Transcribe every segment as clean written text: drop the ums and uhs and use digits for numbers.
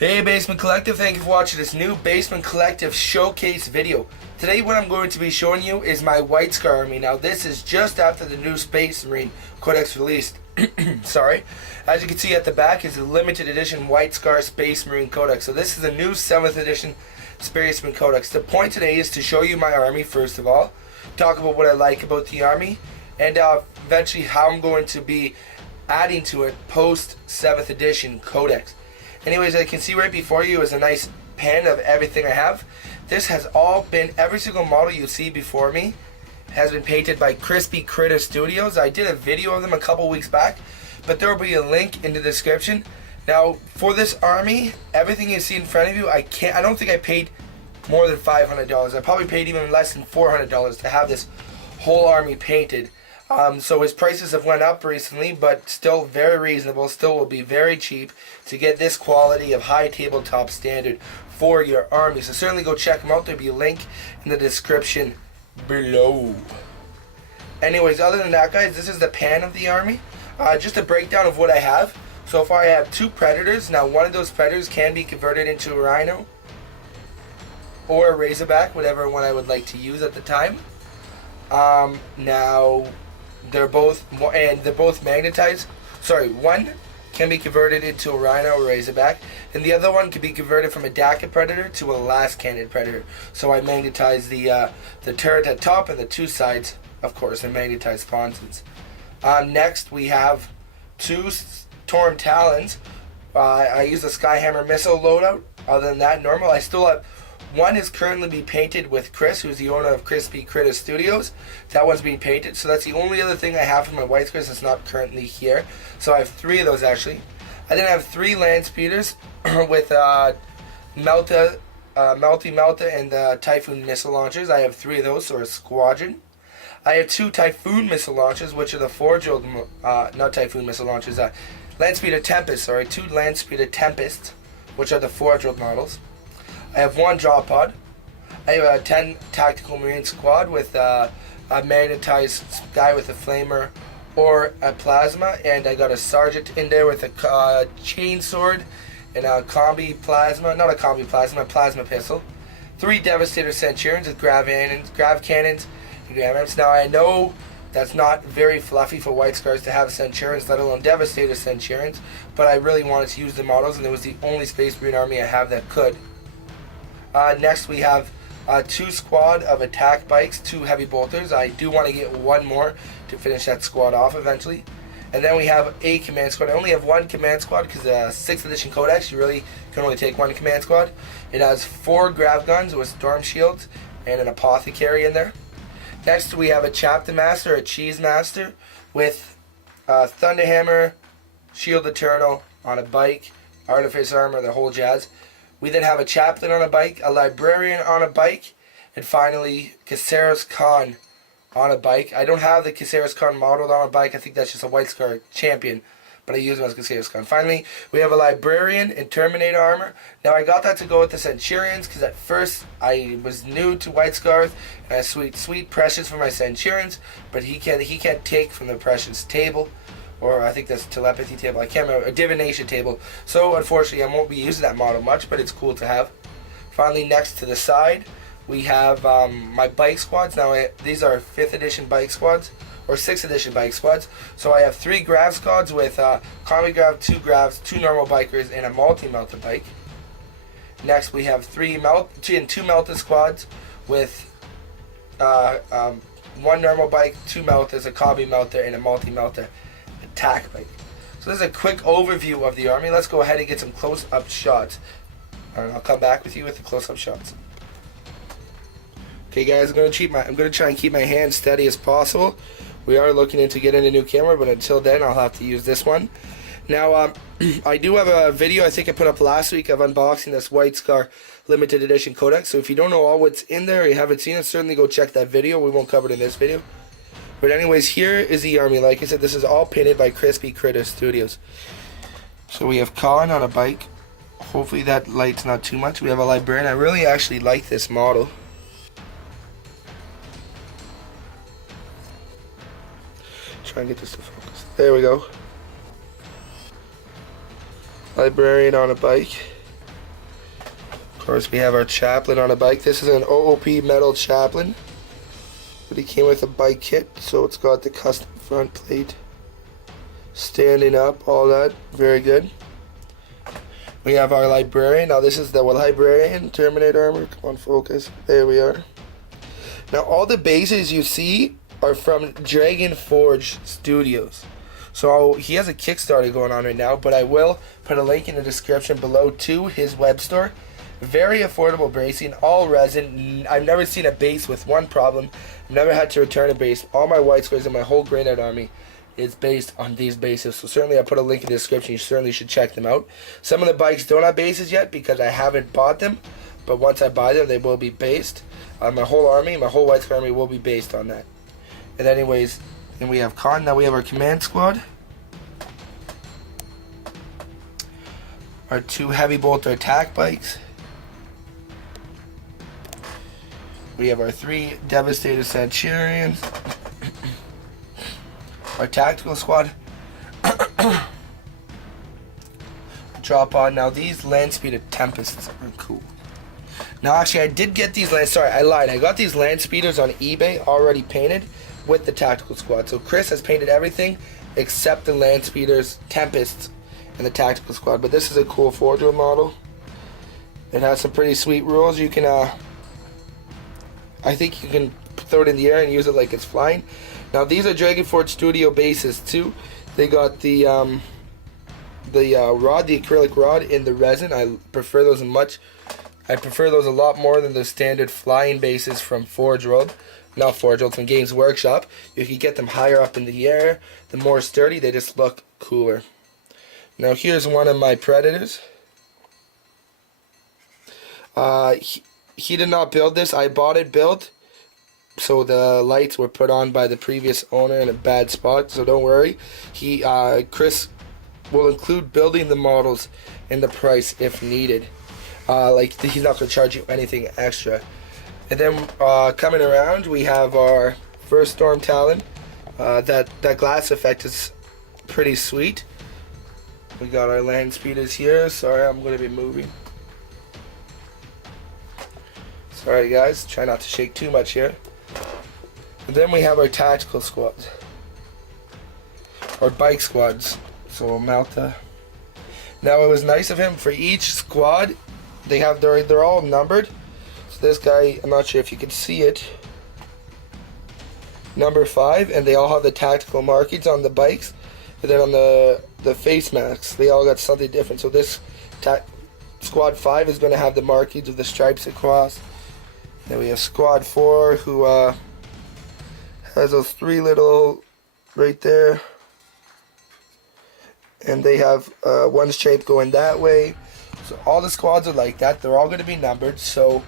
Hey Basement Collective, thank you for watching this new Basement Collective showcase video. Today what I'm going to be showing you is my White Scar army. Now this is just after the new Space Marine Codex released. Sorry. As you can see at the back is a limited edition White Scar Space Marine Codex. So this is the new 7th edition Space Marine Codex. The point today is to show you my army first of all, talk about what I like about the army, and eventually how I'm going to be adding to it post 7th edition Codex. Anyways, as you can see right before you is a nice pan of everything I have. This has all been, every single model you see before me has been painted by Crispy Critter Studios. I did a video of them a couple weeks back, but there will be a link in the description. Now, for this army, everything you see in front of you, I don't think I paid more than $500. I probably paid even less than $400 to have this whole army painted. So his prices have went up recently, but still very reasonable, still will be very cheap to get this quality of high tabletop standard for your army. So certainly go check them out. There'll be a link in the description below. Anyways, other than that, guys, this is the pan of the army. Just a breakdown of what I have. So far I have 2 Predators. Now one of those Predators can be converted into a Rhino or a Razorback, whatever one I would like to use at the time. Now they're both magnetized. Sorry, one can be converted into a Rhino or Razorback, and the other one can be converted from a Tactica Predator to a last cannon Predator. So I magnetize the turret at top and the 2 sides, of course, and magnetized sponsons. Next we have 2 Storm Talons. I use the Skyhammer missile loadout. Other than that, normal. I still have one is currently being painted with Chris, who's the owner of Crispy Critter Studios. That one's being painted, so that's the only other thing I have for my White Scars that's not currently here. So I have 3 of those actually. I then have 3 Land Speeders with Melta, and Typhoon missile launchers. I have 3 of those, so a squadron. I have 2 Typhoon missile launchers, which are the four-drilled, not Typhoon missile launchers, Land Speeder Tempest, sorry, 2 Land Speeder Tempest, which are the 4-drilled models. I have 1 drop pod. I have a 10 Tactical Marine Squad with a magnetized guy with a flamer or a plasma, and I got a sergeant in there with a chainsword and a combi plasma, not a combi plasma, a plasma pistol. 3 Devastator Centurions with grav cannons and grav amps. Now I know that's not very fluffy for White Scars to have Centurions, let alone Devastator Centurions, but I really wanted to use the models, and it was the only Space Marine army I have that could. Next we have 2 squad of attack bikes, 2 heavy bolters. I do want to get 1 more to finish that squad off eventually. And then we have a command squad. I only have 1 command squad because 6th edition Codex, you really can only take 1 command squad. It has 4 grav guns with storm shields and an apothecary in there. Next we have a Chapter Master, a Cheese Master with Thunderhammer, Shield Eternal on a bike, Artifice Armor, the whole jazz. We then have a Chaplain on a bike, a Librarian on a bike, and finally Caceres Khan on a bike. I don't have the Caceres Khan modeled on a bike. I think that's just a White Scar champion, but I use him as Caceres Khan. Finally, we have a Librarian in Terminator armor. Now I got that to go with the Centurions because at first I was new to White Scars and I had sweet Precious for my Centurions, but he can't take from the Precious table. Or I think that's telepathy table, I can't remember, a divination table. So unfortunately I won't be using that model much, but it's cool to have. Finally, next to the side, we have my bike squads. Now these are 5th edition bike squads, or 6th edition bike squads. So I have 3 grav squads with combi grav, 2 gravs, 2 normal bikers, and a multi-melta bike. Next we have 2 melta squads with 1 normal bike, 2 meltas, a combi melta, and a multi-melta attack bike. So this is a quick overview of the army. Let's go ahead and get some close-up shots. And I'll come back with you with the close-up shots. Okay guys, I'm going to try and keep my hands steady as possible. We are looking into getting a new camera, but until then I'll have to use this one. Now I do have a video I think I put up last week of unboxing this White Scar limited edition Codex. So if you don't know all what's in there or you haven't seen it, certainly go check that video. We won't cover it in this video. But anyways, here is the army. Like I said, this is all painted by Crispy Critter Studios. So we have Colin on a bike. Hopefully that light's not too much. We have a Librarian. I really actually like this model. Try and get this to focus. There we go. Librarian on a bike. course, we have our chaplain on a bike. This is an OOP metal chaplain, but he came with a bike kit, so it's got the custom front plate, standing up, all that, very good. We have our librarian. Now this is the librarian Terminator armor. Come on, focus. There we are. Now all the bases you see are from Dragon Forge Studios. So he has a Kickstarter going on right now, but I will put a link in the description below to his web store. Very affordable bracing, all resin. I've never seen a base with one problem. I've never had to return a base. All my white squares and my whole grayed out army is based on these bases. So certainly I'll put a link in the description. You certainly should check them out. Some of the bikes don't have bases yet because I haven't bought them, but once I buy them, they will be based. My whole army, my whole white square army will be based on that. And anyways, then we have Con. Now we have our command squad. Our 2 heavy bolter attack bikes. We have our 3 devastator Centurions. Our tactical squad. Drop on. Now these land speeder Tempests are cool. Now actually I did get these sorry, I lied. I got these land speeders on eBay already painted with the tactical squad. So Chris has painted everything except the land speeders, Tempests, and the tactical squad. But this is a cool Forge World model. It has some pretty sweet rules. You can I think you can throw it in the air and use it like it's flying. Now these are Dragon Forge Studio bases too. They got the rod, the acrylic rod in the resin. I prefer those a lot more than the standard flying bases from Forge World. Not Forge World, from Games Workshop. You can get them higher up in the air. The more sturdy, they just look cooler. Now here's one of my Predators. He did not build this. I bought it built. So the lights were put on by the previous owner in a bad spot. So don't worry. Chris will include building the models in the price if needed. Like he's not going to charge you anything extra. And then coming around, we have our first Storm Talon. That glass effect is pretty sweet. We got our land speeders here. Sorry, I'm going to be moving. Sorry guys, try not to shake too much here. And then we have our tactical squads. Or bike squads. So Malta. Now it was nice of him, for each squad, they're all numbered. So this guy, I'm not sure if you can see it. Number 5, and they all have the tactical markings on the bikes. And then on the face masks, they all got something different. So this squad 5 is going to have the markings of the stripes across. Then we have squad 4, who has those 3 little right there. And they have one stripe going that way. So all the squads are like that. They're all going to be numbered. So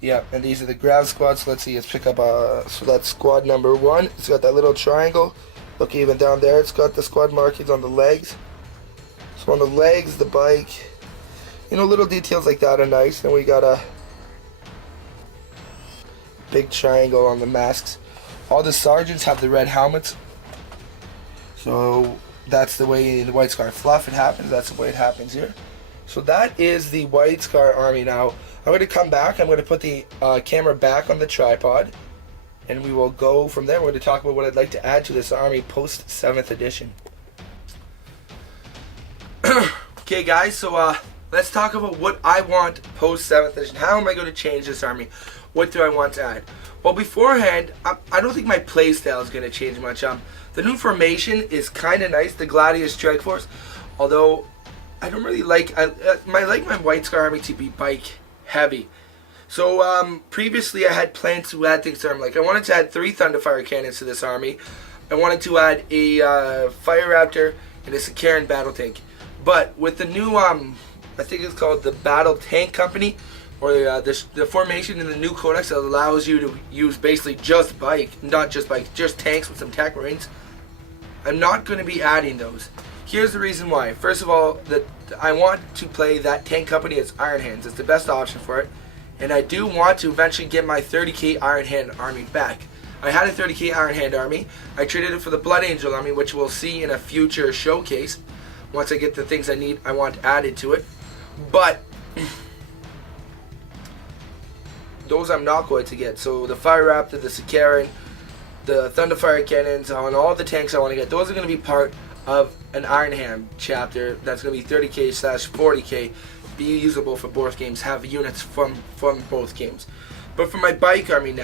yeah, and these are the ground squads. So let's see, let's pick up so that's squad number 1. It's got that little triangle. Look, even down there, it's got the squad markings on the legs. So on the legs, the bike, you know, little details like that are nice. And we got a big triangle on the masks. All the sergeants have the red helmets. So that's the way the White Scar Fluff it happens. That's the way it happens here. So that is the White Scar Army. Now I'm going to come back. I'm going to put the camera back on the tripod, and we will go from there. We're going to talk about what I'd like to add to this army post 7th edition. Okay guys, so let's talk about what I want post 7th edition. How am I going to change this army? What do I want to add? Well, beforehand, I don't think my playstyle is going to change much. The new formation is kind of nice, the Gladius Strike Force, although I don't really like, I like my White Scar Army to be bike heavy. So previously I had plans to add things to them, like I wanted to add 3 Thunderfire cannons to this army. I wanted to add a Fire Raptor and a Sikaran battle tank. But with the new, I think it's called the Battle Tank Company, or the formation in the new codex that allows you to use basically just just tanks with some tech marines. I'm not going to be adding those. Here's the reason why. First of all, that I want to play that tank company as Iron Hands. It's the best option for it. And I do want to eventually get my 30k Iron Hand army back. I had a 30k Iron Hand army. I traded it for the Blood Angel army, which we'll see in a future showcase. Once I get the things I want added to it. But those I'm not going to get. So the Fire Raptor, the Sikaran, the Thunderfire Cannons, on all the tanks I want to get, those are going to be part of an Iron Hand chapter that's going to be 30k/40k, be usable for both games, have units from both games. But for my bike army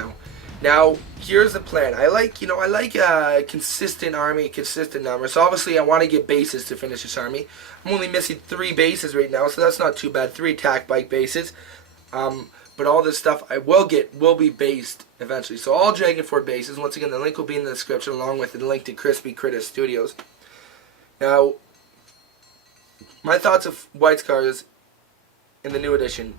now here's the plan. I like a consistent army, consistent number. So obviously I want to get bases to finish this army. I'm only missing 3 bases right now, so that's not too bad. 3 attack bike bases. But all this stuff I will get will be based eventually. So all Dragonfort bases. Once again, the link will be in the description along with the link to Crispy Critter Studios. Now, my thoughts of White Scars in the new edition.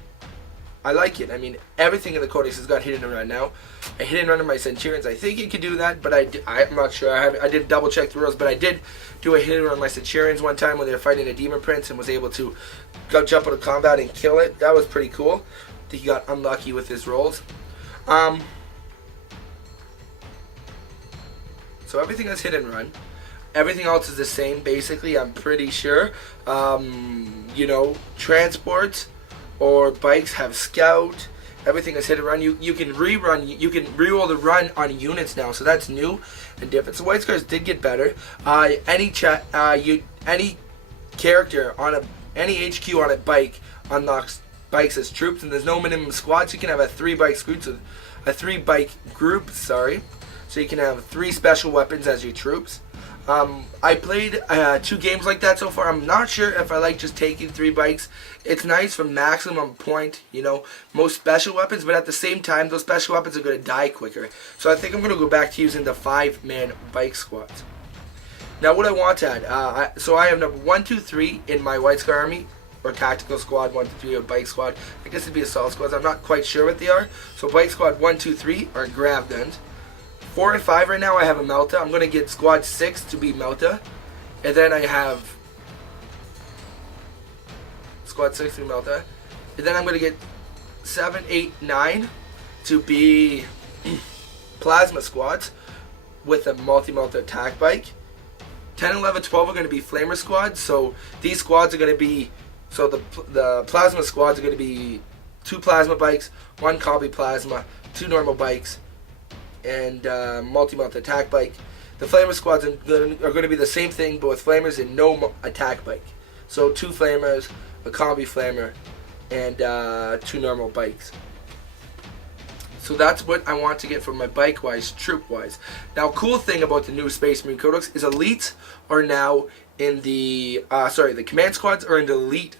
I like it. I mean, everything in the Codex has got hit and run now. A hit and run of my Centurions. I think it could do that, but I'm not sure. I didn't double check the rules, but I did do a hit and run of my Centurions one time when they were fighting a Demon Prince and was able to go jump into combat and kill it. That was pretty cool. I think he got unlucky with his rolls. So everything is hit and run. Everything else is the same, basically, I'm pretty sure. Transports or bikes have scout. Everything is hit and run. You can rerun. You can reroll the run on units now, so that's new and different. So White Scars did get better. Any character on any HQ on a bike unlocks bikes as troops, and there's no minimum squads. You can have a 3-bike group. Sorry, so you can have 3 special weapons as your troops. I played 2 games like that so far. I'm not sure if I like just taking 3 bikes. It's nice for maximum point, most special weapons, but at the same time, those special weapons are going to die quicker. So I think I'm going to go back to using the 5-man bike squads. Now, what I want to add, so I have number 1, 2, 3 in my White Scar army, or tactical squad 1, 2, 3, or bike squad. I guess it'd be assault squads. I'm not quite sure what they are. So bike squad 1, 2, 3 are grav guns. 4 and 5 right now I have a Melta. I'm going to get squad 6 to be Melta. And then I have squad 6 to be Melta. And then I'm going to get 7, 8, 9 to be plasma squads with a multi-Melta attack bike. 10, 11, 12 are going to be flamer squads. So these squads are going to be, so the plasma squads are going to be 2 plasma bikes, 1 combi plasma, 2 normal bikes, and multi-mount attack bike. The flamer squads are going to be the same thing, but with flamers and no attack bike. So 2 flamers, a combi flamer, and 2 normal bikes. So that's what I want to get from my bike-wise, troop-wise. Now, cool thing about the new Space Marine Codex is elites are now in the the command squads are in the elite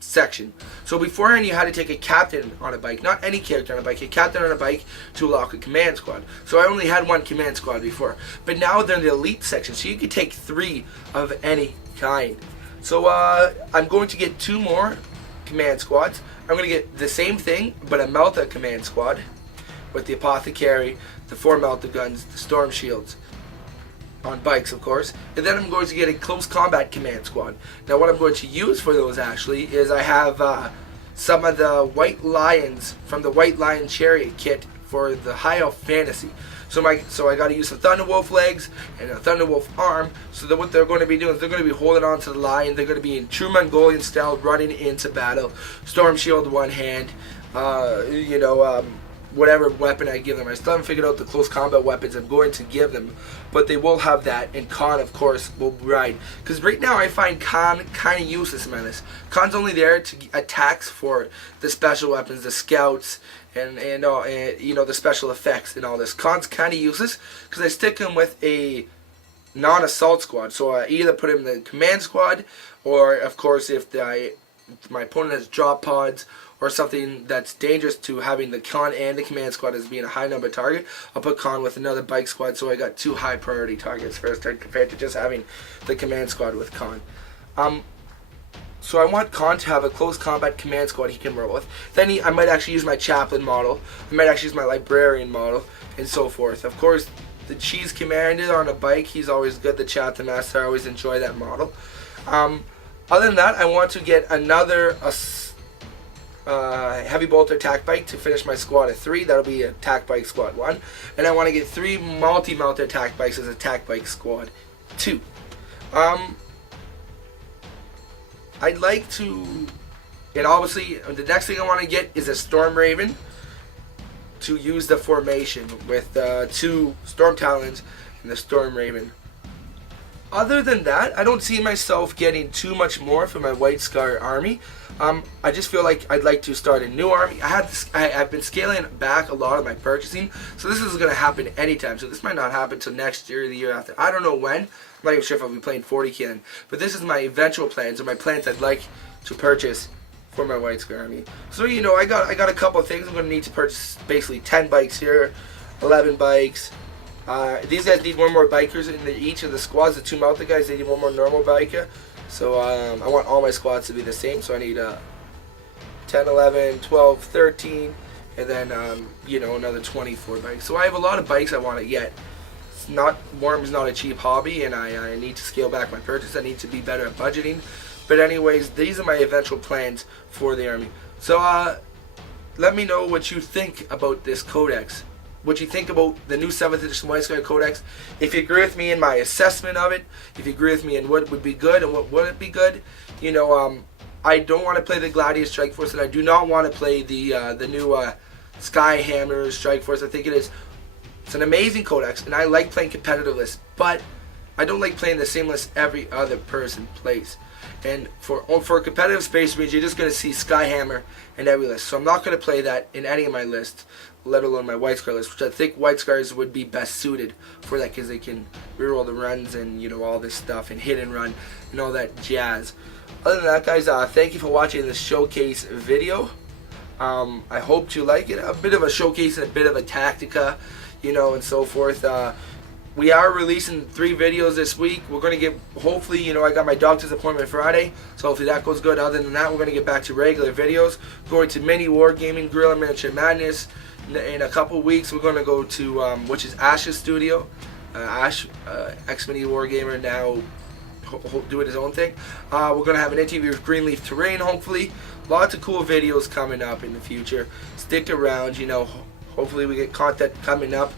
section. So beforehand you had to take a captain on a bike, not any character on a bike, a captain on a bike to unlock a command squad. So I only had 1 command squad before, but now they're in the elite section, so you can take 3 of any kind. So I'm going to get 2 more command squads. I'm going to get the same thing, but a Melta command squad with the apothecary, the 4 Melta guns, the storm shields, on bikes, of course. And then I'm going to get a close combat command squad. Now, what I'm going to use for those actually is I have some of the White Lions from the White Lion Chariot kit for the High Elf Fantasy. So I got to use some Thunderwolf legs and a Thunderwolf arm. So that what they're going to be doing is they're going to be holding on to the lion. They're going to be in true Mongolian style, running into battle. Storm shield one hand. Whatever weapon I give them. I still haven't figured out the close combat weapons I'm going to give them, but they will have that, and Khan, of course, will ride. Because right now I find Khan kind of useless, man. Khan's only there to attacks for the special weapons, the scouts, and the special effects and all this. Khan's kind of useless because I stick him with a non-assault squad. So I either put him in the command squad, or of course if my opponent has drop pods or something that's dangerous to having the Khan and the command squad as being a high number target, I'll put Khan with another bike squad, so I got 2 high priority targets first turn compared to just having the command squad with Khan. So I want Khan to have a close combat command squad he can roll with. Then I might actually use my chaplain model, I might actually use my librarian model, and so forth. Of course, the cheese commander on a bike, he's always good. The chaplain master, I always enjoy that model. Other than that, I want to get another heavy bolter attack bike to finish my squad of 3. That'll be attack bike squad 1, and I want to get 3 multi-mount attack bikes as attack bike squad 2. I'd like to, and obviously the next thing I want to get is a Storm Raven to use the formation with 2 Storm Talons and the Storm Raven. Other than that, I don't see myself getting too much more for my White Scar army. I just feel like I'd like to start a new army. I've been scaling back a lot of my purchasing, so this is going to happen anytime. So this might not happen till next year or the year after. I don't know when. I'm not even sure if I'll be playing 40k then. But this is my eventual plans, or my plans I'd like to purchase for my White Scar army. So you know, I got a couple of things. I'm going to need to purchase basically 10 bikes here, 11 bikes. These guys need 1 more bikers in each of the squads. The 2 mounted guys, they need 1 more normal biker. So I want all my squads to be the same. So I need 10, 11, 12, 13, and then you know, another 24 bikes. So I have a lot of bikes I want to get. Warm is not a cheap hobby, and I need to scale back my purchase. I need to be better at budgeting. But anyways, these are my eventual plans for the army. So let me know what you think about this codex. What you think about the new 7th edition White Scar Codex. If you agree with me in my assessment of it, if you agree with me in what would be good and what wouldn't be good, you know, I don't want to play the Gladius Strike Force, and I do not want to play the new Skyhammer Strike Force. I think it's an amazing codex, and I like playing competitive lists, but I don't like playing the same list every other person plays. And for a competitive Space Marines, you're just going to see Skyhammer in every list. So I'm not going to play that in any of my lists, let alone my White Scar list, which I think White Scars would be best suited for that, because they can reroll the runs and, you know, all this stuff, and hit and run and all that jazz. Other than that, guys, thank you for watching this showcase video. I hope you like it. A bit of a showcase and a bit of a Tactica, you know, and so forth. We are releasing 3 videos this week. We're going to get, hopefully, you know, I got my doctor's appointment Friday, so hopefully that goes good. Other than that, we're going to get back to regular videos. Going to Mini Wargaming, Guerrilla Miniature Madness. In a couple weeks, we're going to go to, which is Ash's studio. Ash, ex-Mini Wargamer, now doing his own thing. We're going to have an interview with Greenleaf Terrain, hopefully. Lots of cool videos coming up in the future. Stick around, you know. Hopefully we get content coming up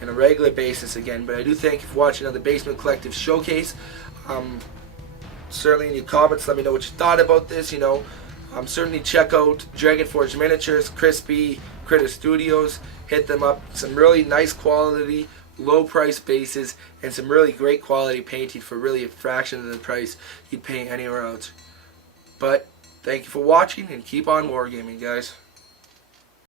on a regular basis again. But I do thank you for watching another Basement Collective showcase. Certainly in your comments, let me know what you thought about this. You know, certainly check out Dragon Forge Miniatures, Crispy, Critter Studios. Hit them up. Some really nice quality, low price bases, and some really great quality painting for really a fraction of the price you'd pay anywhere else. But thank you for watching, and keep on wargaming, guys.